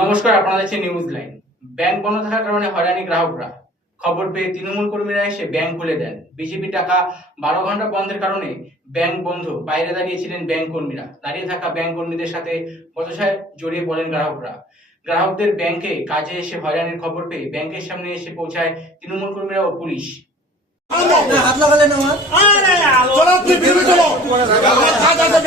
নমস্কার আপনারা দেখছেন নিউজ লাইন ব্যাংক বন্ধ থাকার কারণে হয়রানি গ্রাহকরা খবর পেয়ে তৃণমূল কর্মীরা এসে ব্যাংক খুলে দেন বিজেপি টাকা বারো ঘন্টা বন্ধের কারণে ব্যাংক বন্ধ বাইরে দাঁড়িয়েছিলেন ব্যাংক কর্মীরা দাঁড়িয়ে থাকা ব্যাংক কর্মীদের সাথে পথশায় জড়িয়ে পড়েন গ্রাহকরা গ্রাহকদের ব্যাংকে কাজে এসে হয়রানির খবর পেয়ে ব্যাংকের সামনে এসে পৌঁছায় তৃণমূল কর্মীরা ও পুলিশ হাত লাগালেন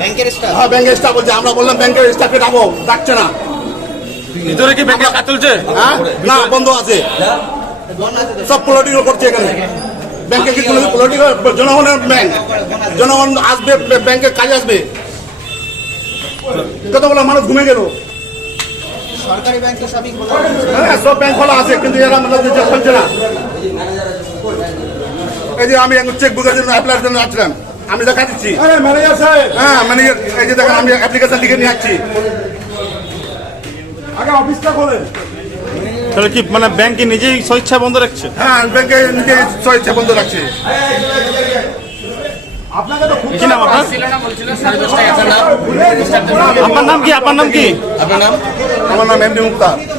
ব্যাংকের হ্যাঁ আমরা বললাম না ভিতরে কি বন্ধ আছে সব করছে কি কোনো আসবে কাজ আসবে কত মানুষ ঘুমে গেল সব ব্যাংক খোলা আছে কিন্তু এরা মানে চলছে না এই যে আমি চেক বুকের জন্য অ্যাপ্লাইয়ের জন্য আসছিলাম আমি দেখা দিচ্ছি হ্যাঁ মানে এই যে দেখেন আমি অ্যাপ্লিকেশন লিখে নিয়ে আসছি আগে অফিসটা খোলেন তাহলে কি মানে ব্যাংকে নিজেই স্বেচ্ছা বন্ধ রাখছে হ্যাঁ ব্যাংকে নিজেই স্বেচ্ছা বন্ধ রাখছে আপনার নাম কি আপনার নাম কি আপনার নাম আমার নাম এমনি মুক্তা